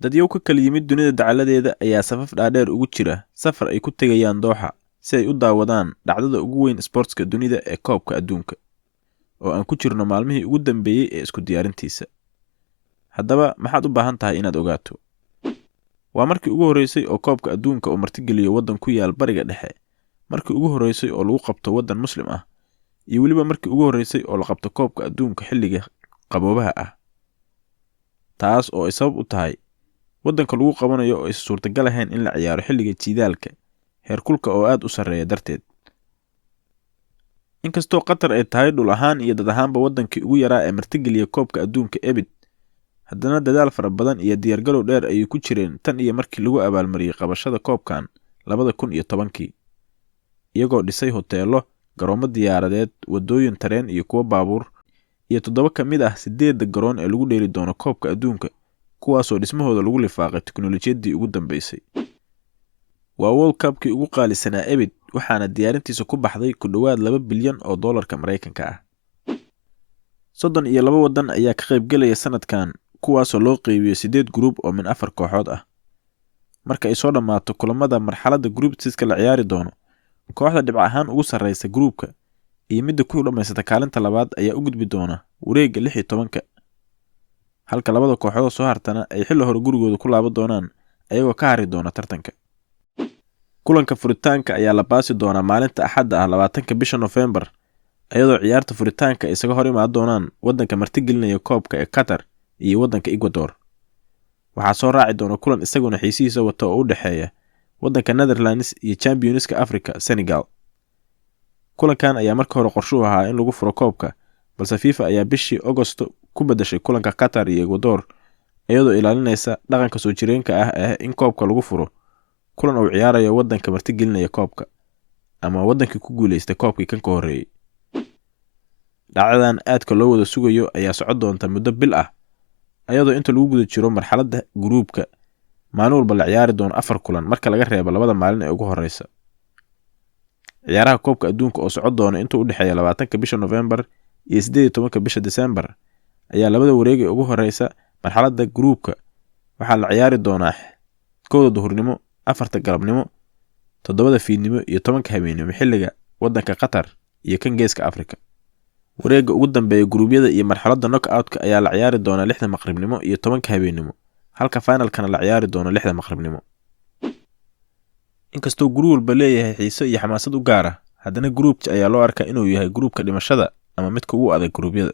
dadyow ka kala yimid dunida dacaladeeda ayaa safaf dhaadheer ugu jira safar ay ku tegayaan Dooxa si ay u daawadaan dhacdada ugu weyn sportska dunida ee koobka adduunka oo aan ku jirno maalmihii ugu dambeeyay ee isku diyaarintiisa. Haddaba maxaad u baahan tahay inaad ogaato? Waa markii ugu horeysay oo koobka adduunka uu martigeliyo waddan ku yaal Bariga Dhexe, markii ugu horeysay oo lagu qabto waddan Muslim ah, iyo weliba markii ugu horeysay oo la qabto koobka adduunka xilliga qaboobaha ah. Taas oo ay sabab u tahay waddanka lagu qabanayo oo ay suurtagal ahayn in la ciyaaro xilliga jiilaalka, heerkulka oo aad u sarreeya darteed. Inkastoo Qatar ay tahay dhul ahaan iyo dad ahaanba waddankii ugu yaraa ee martigeliya koobka adduunka ebid, haddana dadaal fara badan iyo diyaargarow dheer ayay ku jireen tan iyo markii lagu abaalmariyay qabashada koobkan 2010, iyagoo dhisay hoteelo, garoomo diyaaradeed, wadooyin tareen iyo kuwa baabuur, iyo 7 ka mid ah 8 garoon ee lagu dheeli doono koobka adduunka, kuwaasoo dhismahooda lagu lifaaqay tiknoolajiyadii ugu dambeysay. Waa World Cup-kii ugu qaalisanaa ebid, waxaana diyaarintiisa ku baxday ku dhowaad $2 bilyan oo doolarka Mareykanka ah. 32 waddan ayaa ka qaybgelaya sanadkan, kuwaasoo loo qeybiyay 8 group oo min 4 kooxood ah. Marka ay soo dhammaato kulamada marxaladda group stage-ka la ciyaari doono, kooxda dhibco ahaan ugu sarreysa groupka iyo midda ku dhamaysata kaalinta labaad ayaa u gudbi doona wareegga 16, halka labada kooxood soo hartana ay xilli hore gurigooda ku laaban doonaan ayagoo ka hari doona tartanka. Kulanka furitaanka ayaa la baasi doonaa maalinta Axadda ah 20 bisha November, iyadoo ciyaarta furitaanka ay isaga hor imaan doonaan waddanka martigelinaya koobka ee Qatar iyo waddanka Ecuador. Waxaa soo raaci doona kulan isaguna xiisihiisa wata oo u dhexeeya waddanka Netherlands iyo Championska Africa Senegal. Kulankan ayaa marka hore qorshuhu ahaa in lagu furo koobka, balse FIFA ayaa bishii Agosto ku bedeshay kulanka Qatar iyo Ecuador iyadoo ilaalinaysa dhaqanka soo jireenka ah in koobka lagu furo kulan uu ciyaarayo waddanka martigelinaya koobka ama waddankii ku guuleystay koobkii kan ka horeeyay. Dhacdadan aadka loo wada sugayo ayaa socon doonta muddo bil ah, iyadoo inta lagu guda jiro marxaladda gruupka maalin walba la ciyaari doono 4 kulan marka laga reebo 2 maalin ee ugu horeysa. Ciyaaraha koobka adduunka oo socon doona inta u dhexeeya 20 bisha November iyo 18 bisha December ayaa labada wareeg ee ugu horeysa marxaladda gruupka waxaa la ciyaari doonaa 1 duhurnimo, 4 galabnimo, 7 fiidnimo iyo 10 habeenimo xilliga waddanka Qatar iyo kan geeska Afrika. Wareegga ugu dambeeya gruubyada iyo marxaladda knockout-ka ayaa la ciyaari doonaa 6 maqribnimo iyo 10 habeenimo, halka finalkana la ciyaari doono 6 maqribnimo. Inkastoo group walba leeyahay xiiso iyo xamaasad u gaar ah, haddana groupka ayaa loo arkaa inuu yahay groupka dhimashada ama midka ugu adag gruubyada.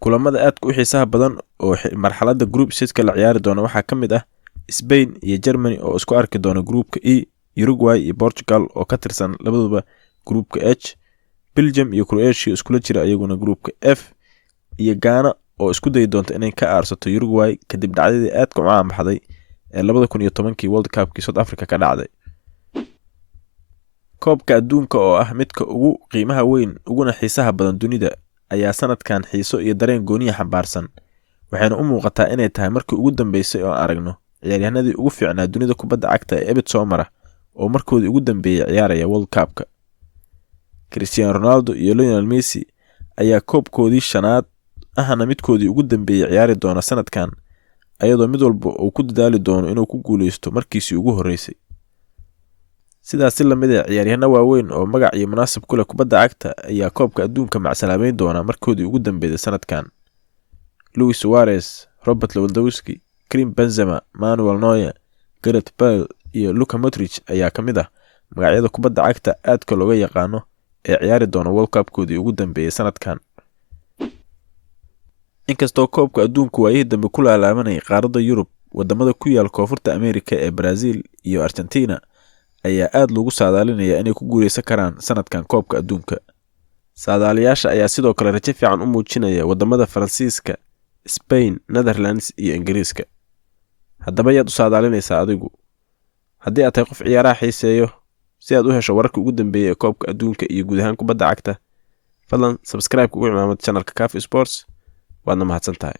Kulamada aadka u xiisaha badan oo marxaladda group stage-ka la ciyaari doono waxaa ka mid ah Spain iyo Germany oo isku arki doona groupka E, Uruguay iyo Portugal oo ka tirsan labaduba groupka H, Belgium iyo Croatia iskula jira ayaguna groupka F, iyo Ghana oo isku dayi doonta inay ka aarsato Uruguay kadib dhacdadii aadka u caan baxday ee 2010 World Cup-kii South Africa ka dhacday. Koobka adduunka oo ah midka ugu qiimaha weyn uguna xiisaha badan dunida ayaa sanadkan xiiso iyo dareen gooniya xambaarsan, waxayna u muuqataa inay tahay markii ugu dambeysay oo aragno ciyaaryahanadii ugu fiicnaa dunida kubadda cagta ee ebid soo mara oo markoodii ugu dambeeyay ciyaaraya World Cup-ka. Cristiano Ronaldo iyo Lionel Messi ayaa koobkoodii 5aad ahna midkoodii ugu dambeeyay ciyaari doona sanadkan, iyadoo mid walba uu ku dadaali doono inuu ku guuleysto markiisii ugu horeysay. Sidaas si lamid ah ciyaaryahano waaweyn oo magac iyo munaasab ku leh kubadda cagta ayaa koobka adduunka macsalaameyn doona markoodii ugu dambeeyay sanadkan. Luis Suarez, Robert Lewandowski, Karim Benzema, Manuel Neuer, Gareth Bale iyo Luka Modric ayaa ka mid ah magacyada kubadda cagta aadka looga yaqaano ee ciyaari doona World Cup-koodii ugu dambeeyay sanadkan. Inkastoo koobka adduunku waayihii dambe ku laalaabanayay qaaradda Yurub, wadamada ku yaal koonfurta Ameerika ee Brazil iyo Argentina ayaa aad loogu saadaalinayaa inay ku guuleysan karaan sanadkan koobka adduunka. Saadaaliyaasha ayaa sidoo kale rajo fiican u muujinaya wadamada Faransiiska, Spain, Netherlands iyo Ingiriiska. Haddaba yaad u saadaalinaysaa adigu? Haddii aad tahay qof ciyaaraha xiiseeyo, si aad u hesho wararka ugu dambeeyay ee koobka adduunka iyo guud ahaan kubadda cagta, fadlan subscribe ugu cimaamad channelka CAF Sports. waadna mahadsantahay.